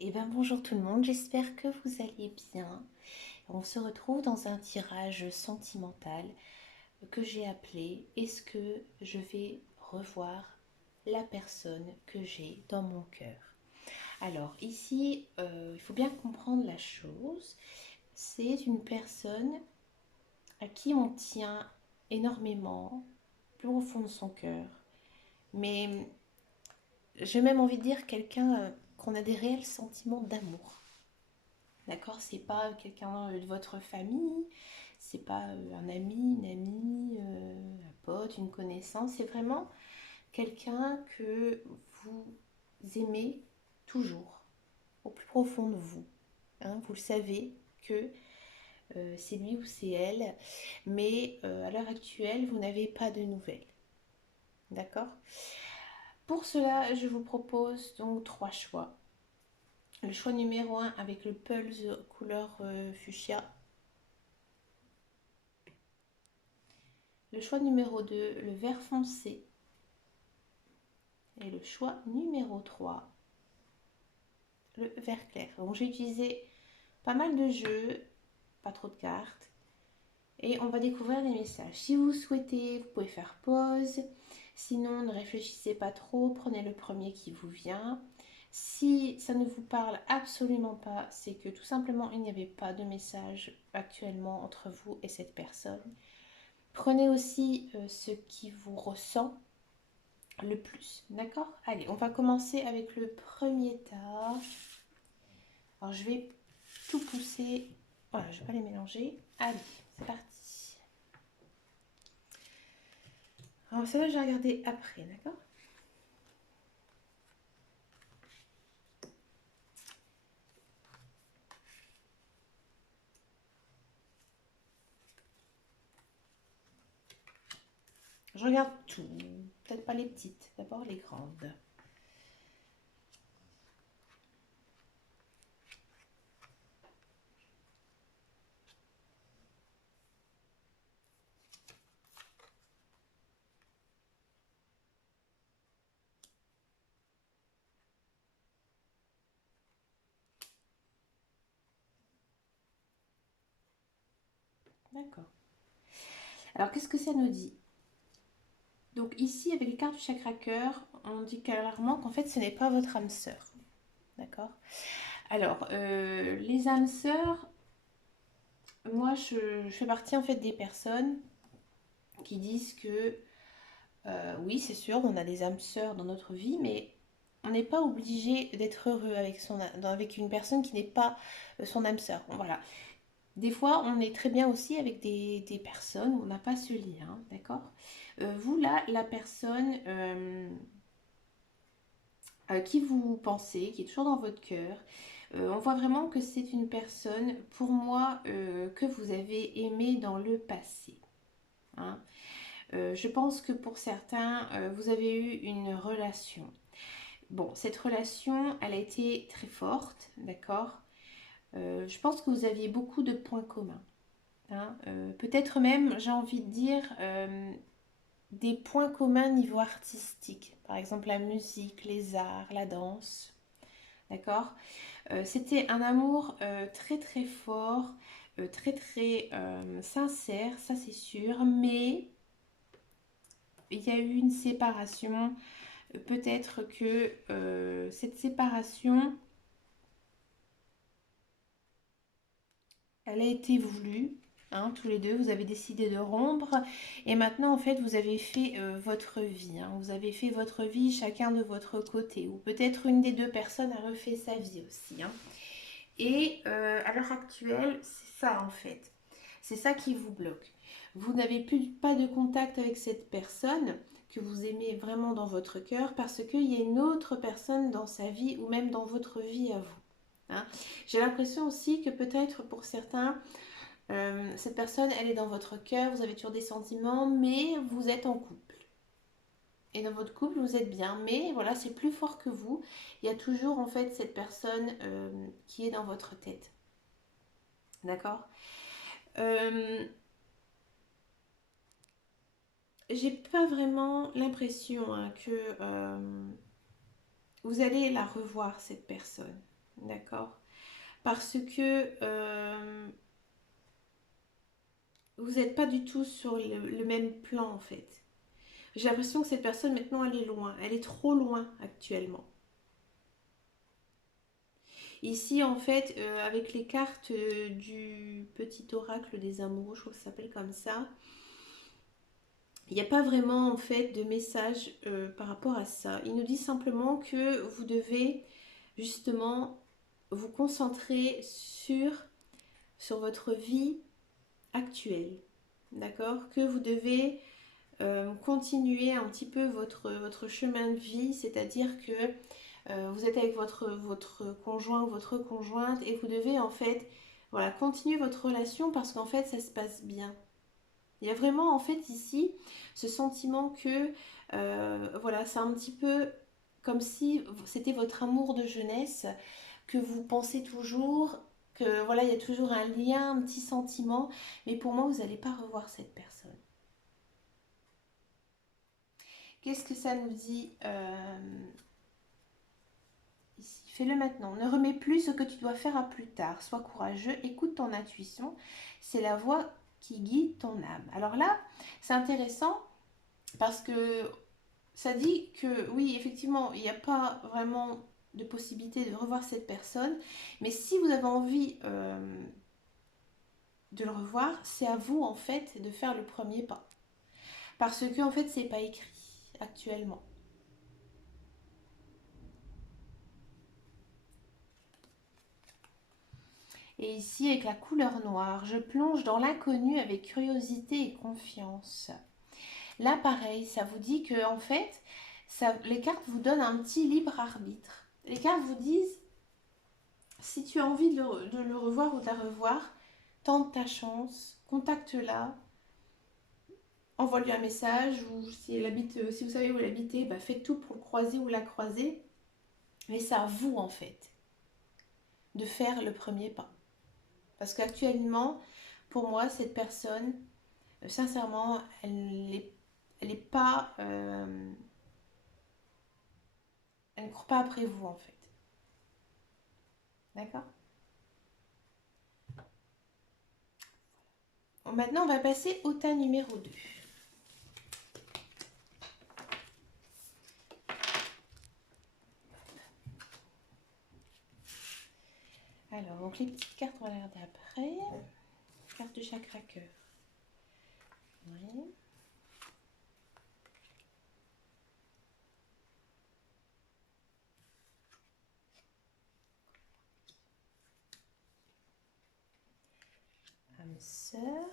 Eh bien bonjour tout le monde, j'espère que vous allez bien. On se retrouve dans un tirage sentimental que j'ai appelé Est-ce que je vais revoir la personne que j'ai dans mon cœur? Alors ici, il faut bien comprendre la chose. C'est une personne à qui on tient énormément, plus au fond de son cœur. Mais j'ai même envie de dire quelqu'un qu'on a des réels sentiments d'amour. D'accord? C'est pas quelqu'un de votre famille, c'est pas un ami, une amie, un pote, une connaissance. C'est vraiment quelqu'un que vous aimez toujours, au plus profond de vous. Hein. Vous le savez que c'est lui ou c'est elle, mais à l'heure actuelle, vous n'avez pas de nouvelles. D'accord? Pour cela, je vous propose donc trois choix. Le choix numéro un avec le pulse couleur fuchsia. Le choix numéro 2 le vert foncé. Et le choix numéro 3 le vert clair. Donc j'ai utilisé pas mal de jeux, pas trop de cartes. Et on va découvrir des messages. Si vous souhaitez, vous pouvez faire pause. Sinon, ne réfléchissez pas trop. Prenez le premier qui vous vient. Si ça ne vous parle absolument pas, c'est que tout simplement, il n'y avait pas de message actuellement entre vous et cette personne. Prenez aussi ce qui vous ressent le plus. D'accord? Allez, on va commencer avec le premier tas. Alors, je vais tout pousser. Voilà, je vais pas les mélanger. Allez, c'est parti. Alors, celle-là, je vais regarder après, d'accord? Je regarde tout. Peut-être pas les petites, d'abord les grandes. D'accord. Alors, qu'est-ce que ça nous dit? Donc, ici, avec les cartes du chakra cœur, on dit clairement qu'en fait, ce n'est pas votre âme sœur. D'accord? Alors, les âmes sœurs, moi, je fais partie en fait des personnes qui disent que oui, c'est sûr, on a des âmes sœurs dans notre vie, mais on n'est pas obligé d'être heureux avec, avec une personne qui n'est pas son âme sœur. Voilà. Des fois, on est très bien aussi avec des personnes où on n'a pas ce lien, d'accord? Vous, là, la personne à qui vous pensez, qui est toujours dans votre cœur, on voit vraiment que c'est une personne, pour moi, que vous avez aimée dans le passé. Hein. Je pense que pour certains, vous avez eu une relation. Bon, cette relation, elle a été très forte, d'accord. Je pense que vous aviez beaucoup de points communs. Hein. Peut-être même, j'ai envie de dire, des points communs niveau artistique. Par exemple, la musique, les arts, la danse. D'accord. C'était un amour très très fort, très très sincère, ça c'est sûr. Mais il y a eu une séparation. Peut-être que cette séparation, elle a été voulue, hein, tous les deux, vous avez décidé de rompre, et maintenant en fait vous avez fait votre vie, hein, vous avez fait votre vie chacun de votre côté, ou peut-être une des deux personnes a refait sa vie aussi. Hein. Et à l'heure actuelle, c'est ça en fait, c'est ça qui vous bloque. Vous n'avez plus pas de contact avec cette personne que vous aimez vraiment dans votre cœur parce qu'il y a une autre personne dans sa vie ou même dans votre vie à vous. Hein. J'ai l'impression aussi que peut-être pour certains, cette personne, elle est dans votre cœur, vous avez toujours des sentiments, mais vous êtes en couple. Et dans votre couple, vous êtes bien, mais voilà, c'est plus fort que vous. Il y a toujours en fait cette personne qui est dans votre tête. D'accord. euh, J'ai pas vraiment l'impression hein, que vous allez la revoir, cette personne. d'accord? Parce que vous n'êtes pas du tout sur le même plan en fait. J'ai l'impression que cette personne maintenant elle est loin, elle est trop loin actuellement. Ici en fait avec les cartes du petit oracle des amoureux, je crois que ça s'appelle comme ça, il n'y a pas vraiment en fait de message par rapport à ça. Il nous dit simplement que vous devez justement vous concentrer sur votre vie actuelle. D'accord? Que vous devez continuer un petit peu votre chemin de vie, c'est-à-dire que vous êtes avec votre conjoint ou votre conjointe et vous devez en fait voilà, continuer votre relation parce qu'en fait ça se passe bien. Il y a vraiment en fait ici ce sentiment que voilà, c'est un petit peu comme si c'était votre amour de jeunesse, que vous pensez toujours, que voilà, il y a toujours un lien, un petit sentiment, mais pour moi, vous n'allez pas revoir cette personne. Qu'est-ce que ça nous dit ici? Fais-le maintenant. Ne remets plus ce que tu dois faire à plus tard. Sois courageux, écoute ton intuition. C'est la voix qui guide ton âme. Alors là, c'est intéressant parce que ça dit que oui, effectivement, il n'y a pas vraiment de possibilité de revoir cette personne, mais si vous avez envie de le revoir, c'est à vous en fait de faire le premier pas. Parce que en fait, c'est pas écrit actuellement. Et ici, avec la couleur noire, je plonge dans l'inconnu avec curiosité et confiance. Là, pareil, ça vous dit que en fait, les cartes vous donnent un petit libre arbitre. Les cartes vous disent, si tu as envie de le revoir ou de la revoir, tente ta chance, contacte-la, envoie-lui un message, ou si elle habite, si vous savez où elle habite, bah faites tout pour le croiser ou la croiser. Mais c'est à vous en fait de faire le premier pas. Parce qu'actuellement, pour moi, cette personne, sincèrement, elle est pas, elle ne court pas après vous en fait. D'accord? Bon, maintenant, on va passer au tas numéro 2. Alors, donc les petites cartes, on va regarder après. Carte de chakra cœur. Oui. Âme sœur.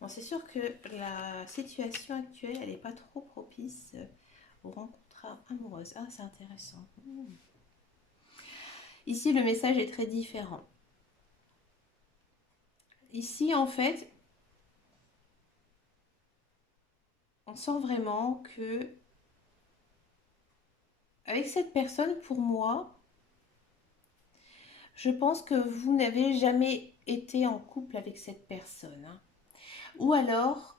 Bon, c'est sûr que la situation actuelle, elle n'est pas trop propice aux rencontres amoureuses. Ah, c'est intéressant. Ici, le message est très différent. Ici, en fait, on sent vraiment que avec cette personne, pour moi, je pense que vous n'avez jamais été en couple avec cette personne, hein. Ou alors,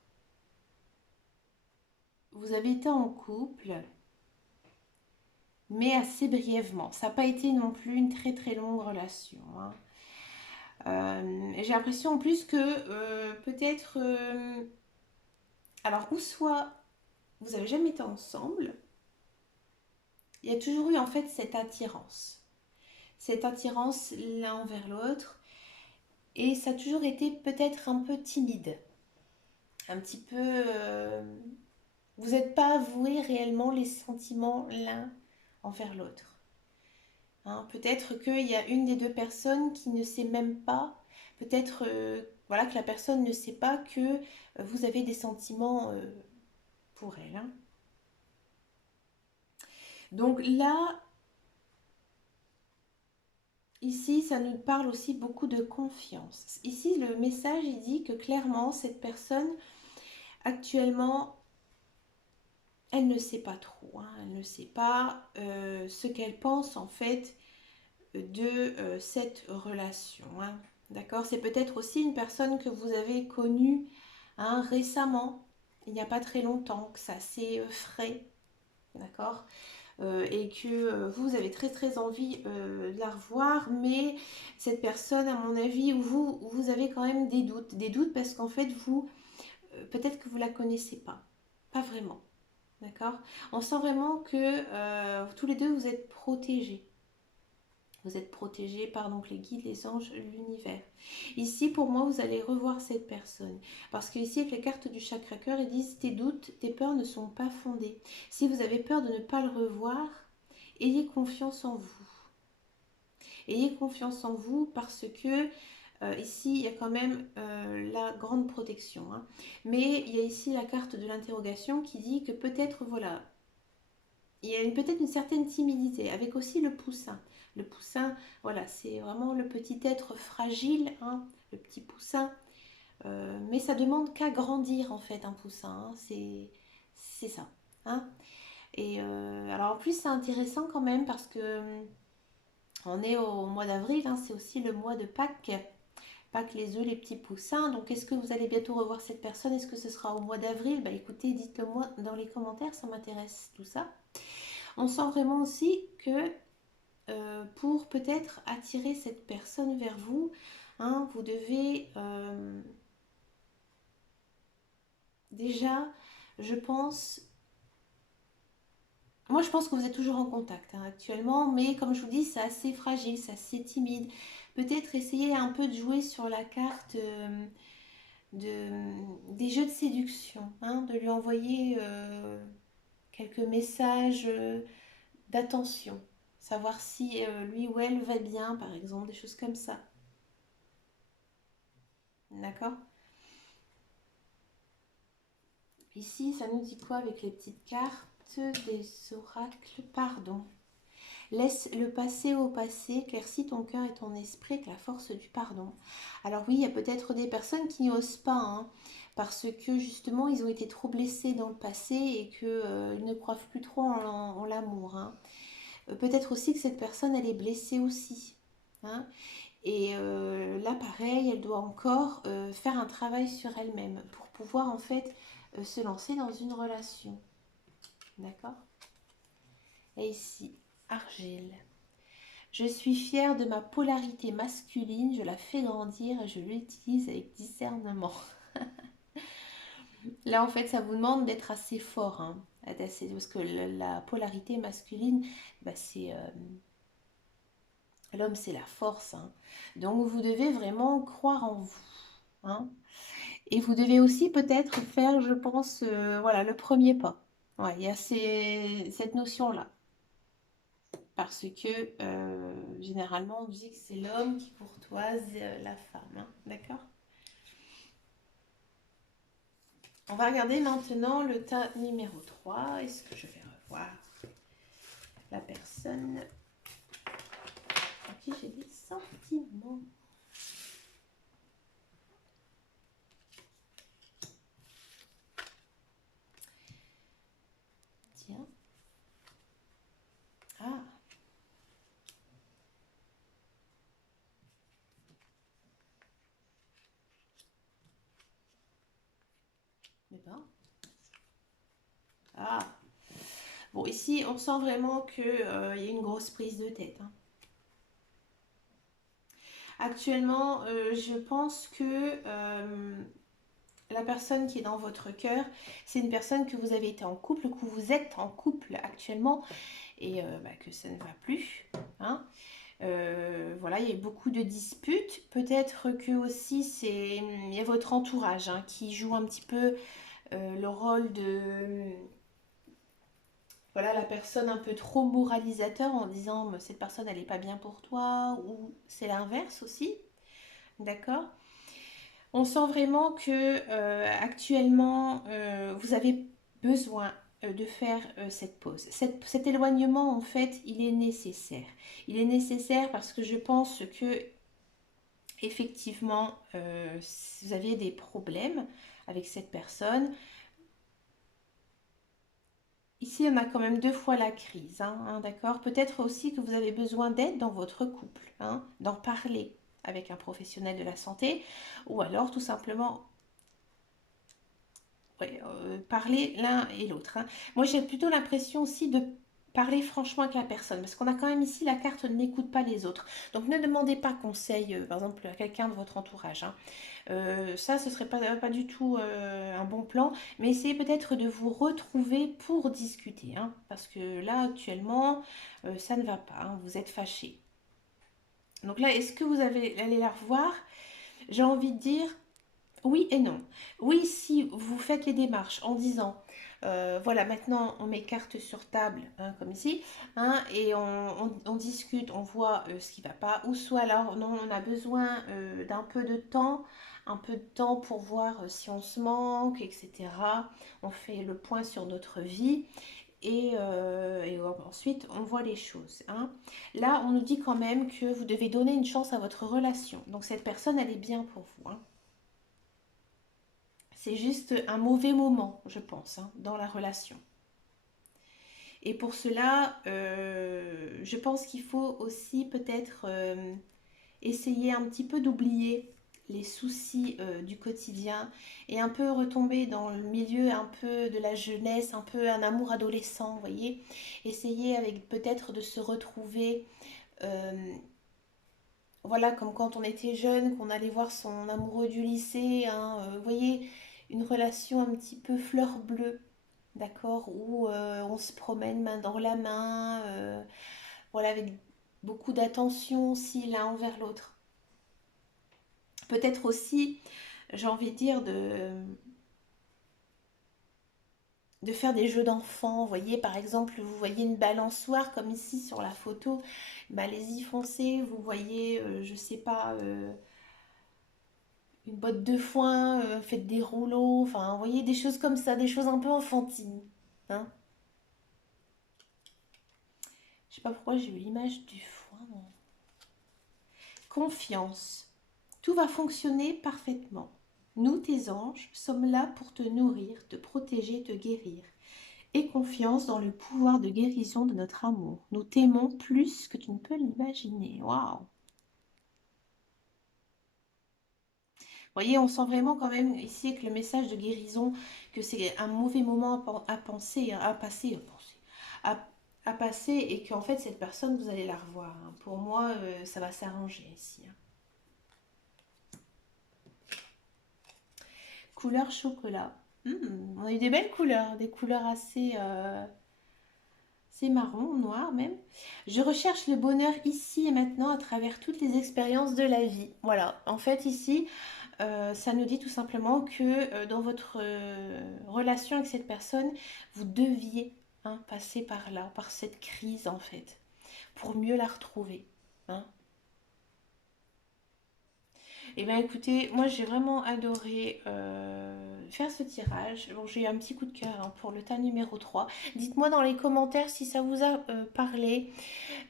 vous avez été en couple, mais assez brièvement. Ça n'a pas été non plus une très très longue relation, hein. J'ai l'impression en plus que peut-être... alors, ou soit vous n'avez jamais été ensemble, il y a toujours eu en fait cette attirance. Cette attirance l'un envers l'autre. Et ça a toujours été peut-être un peu timide. Un petit peu... vous n'êtes pas avoué réellement les sentiments l'un envers l'autre. Hein, peut-être qu'il y a une des deux personnes qui ne sait même pas, peut-être voilà, que la personne ne sait pas que vous avez des sentiments pour elle, hein. Donc là, ici, ça nous parle aussi beaucoup de confiance. Ici, le message, il dit que clairement, cette personne, actuellement, elle ne sait pas trop, hein, elle ne sait pas ce qu'elle pense en fait de cette relation, hein. D'accord? C'est peut-être aussi une personne que vous avez connue, hein, récemment il n'y a pas très longtemps, que c'est assez frais, d'accord? Et que vous avez très très envie de la revoir, mais cette personne, à mon avis, vous avez quand même des doutes parce qu'en fait, peut-être que vous la connaissez pas vraiment, d'accord? On sent vraiment que tous les deux, vous êtes protégés. Vous êtes protégés par donc les guides, les anges, l'univers. Ici, pour moi, vous allez revoir cette personne. Parce que ici, avec les cartes du chakra cœur, ils disent tes doutes, tes peurs ne sont pas fondées. Si vous avez peur de ne pas le revoir, ayez confiance en vous. Ayez confiance en vous parce que ici, il y a quand même la grande protection, hein. Mais il y a ici la carte de l'interrogation qui dit que peut-être, voilà, il y a peut-être une certaine timidité, avec aussi le poussin. Le poussin, voilà, c'est vraiment le petit être fragile, hein, le petit poussin. Mais ça demande qu'à grandir, en fait, un poussin, hein, c'est ça, hein. Et alors, en plus, c'est intéressant quand même parce que on est au mois d'avril, hein, c'est aussi le mois de Pâques. Pâques, les œufs, les petits poussins. Donc, est-ce que vous allez bientôt revoir cette personne? Est-ce que ce sera au mois d'avril? Bah écoutez, dites-le moi dans les commentaires, ça m'intéresse tout ça. On sent vraiment aussi que pour peut-être attirer cette personne vers vous, hein, vous devez déjà, je pense, moi je pense que vous êtes toujours en contact, hein, actuellement, mais comme je vous dis, c'est assez fragile, c'est assez timide. Peut-être essayer un peu de jouer sur la carte des jeux de séduction, hein, de lui envoyer quelques messages d'attention, savoir si lui ou elle va bien, par exemple, des choses comme ça. D'accord? Ici, ça nous dit quoi avec les petites cartes des oracles? Pardon. Laisse le passé au passé, éclaircis ton cœur et ton esprit avec la force du pardon. Alors oui, il y a peut-être des personnes qui n'osent pas, hein, parce que justement, ils ont été trop blessés dans le passé et qu'ils ne croient plus trop en l'amour, hein. Peut-être aussi que cette personne, elle est blessée aussi, hein. Et là, pareil, elle doit encore faire un travail sur elle-même pour pouvoir en fait se lancer dans une relation. D'accord? Et ici, argile. Je suis fière de ma polarité masculine, je la fais grandir et je l'utilise avec discernement. Là, en fait, ça vous demande d'être assez fort, hein, parce que la polarité masculine, bah, c'est l'homme, c'est la force, hein. Donc, vous devez vraiment croire en vous, hein. Et vous devez aussi peut-être faire, je pense, voilà, le premier pas. Ouais, il y a cette notion-là. Parce que généralement, on dit que c'est l'homme qui courtoise la femme, hein. D'accord? On va regarder maintenant le tas numéro 3. Est-ce que je vais revoir la personne à qui j'ai des sentiments? Tiens. Ah, mais ben. Ah. Bon, ici, on sent vraiment qu'il y a une grosse prise de tête, hein. Actuellement, je pense que la personne qui est dans votre cœur, c'est une personne que vous avez été en couple, que vous êtes en couple actuellement et bah, que ça ne va plus, hein. Voilà, il y a beaucoup de disputes. Peut-être que aussi il y a votre entourage, hein, qui joue un petit peu le rôle de voilà, la personne un peu trop moralisateur en disant cette personne elle n'est pas bien pour toi ou c'est l'inverse aussi, d'accord? On sent vraiment que actuellement vous avez besoin de faire cette pause. Cet éloignement en fait il est nécessaire. Il est nécessaire parce que je pense que effectivement si vous avez des problèmes avec cette personne. Ici, on a quand même deux fois la crise, hein, d'accord? Peut-être aussi que vous avez besoin d'aide dans votre couple, hein, d'en parler avec un professionnel de la santé, ou alors tout simplement ouais, parler l'un et l'autre, hein. Moi, j'ai plutôt l'impression aussi de parler franchement avec la personne, parce qu'on a quand même ici la carte n'écoute pas les autres. Donc ne demandez pas conseil, par exemple, à quelqu'un de votre entourage, hein. Ça, ce serait pas du tout un bon plan, mais essayez peut-être de vous retrouver pour discuter, hein, parce que là, actuellement, ça ne va pas, hein, vous êtes fâchés. Donc là, est-ce que vous allez la revoir? J'ai envie de dire oui et non. Oui, si vous faites les démarches en disant, voilà, maintenant on met carte sur table, hein, comme ici, hein, et on discute, on voit ce qui ne va pas, ou soit alors, non, on a besoin d'un peu de temps, un peu de temps pour voir si on se manque, etc. On fait le point sur notre vie. Et ensuite, on voit les choses, hein. Là, on nous dit quand même que vous devez donner une chance à votre relation. Donc cette personne, elle est bien pour vous, hein. C'est juste un mauvais moment, je pense, hein, dans la relation. Et pour cela, je pense qu'il faut aussi peut-être essayer un petit peu d'oublier les soucis du quotidien et un peu retomber dans le milieu un peu de la jeunesse, un peu un amour adolescent, vous voyez. Essayer avec peut-être de se retrouver, euh, voilà, comme quand on était jeune, qu'on allait voir son amoureux du lycée, hein, vous voyez, une relation un petit peu fleur bleue, d'accord, où on se promène main dans la main, voilà, avec beaucoup d'attention aussi l'un envers l'autre. Peut-être aussi, j'ai envie de dire, de faire des jeux d'enfants. Vous voyez, par exemple, vous voyez une balançoire comme ici sur la photo, bah, allez-y, foncez. Vous voyez, je sais pas, une botte de foin, faites des rouleaux, enfin, vous voyez, des choses comme ça, des choses un peu enfantines, hein. Je sais pas pourquoi j'ai eu l'image du foin, moi. Confiance. Tout va fonctionner parfaitement. Nous, tes anges, sommes là pour te nourrir, te protéger, te guérir. Aie confiance dans le pouvoir de guérison de notre amour. Nous t'aimons plus que tu ne peux l'imaginer. Waouh! Vous voyez, on sent vraiment quand même ici avec le message de guérison que c'est un mauvais moment à penser, à passer, à, à passer et qu'en fait cette personne, vous allez la revoir, hein. Pour moi, ça va s'arranger ici, hein. Couleur chocolat. On a eu des belles couleurs, des couleurs assez, assez marron, noir même. Je recherche le bonheur ici et maintenant à travers toutes les expériences de la vie. Voilà, en fait ici, ça nous dit tout simplement que dans votre relation avec cette personne, vous deviez, hein, passer par là, par cette crise en fait, pour mieux la retrouver, hein. Eh bien écoutez, moi j'ai vraiment adoré faire ce tirage. Bon, j'ai eu un petit coup de cœur, hein, pour le tas numéro 3. Dites-moi dans les commentaires si ça vous a parlé.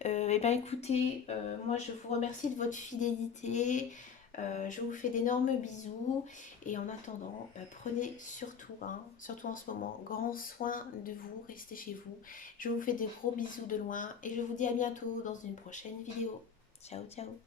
Eh bien écoutez, moi je vous remercie de votre fidélité. Je vous fais d'énormes bisous. Et en attendant, prenez surtout, hein, surtout en ce moment, grand soin de vous. Restez chez vous. Je vous fais de gros bisous de loin. Et je vous dis à bientôt dans une prochaine vidéo. Ciao, ciao.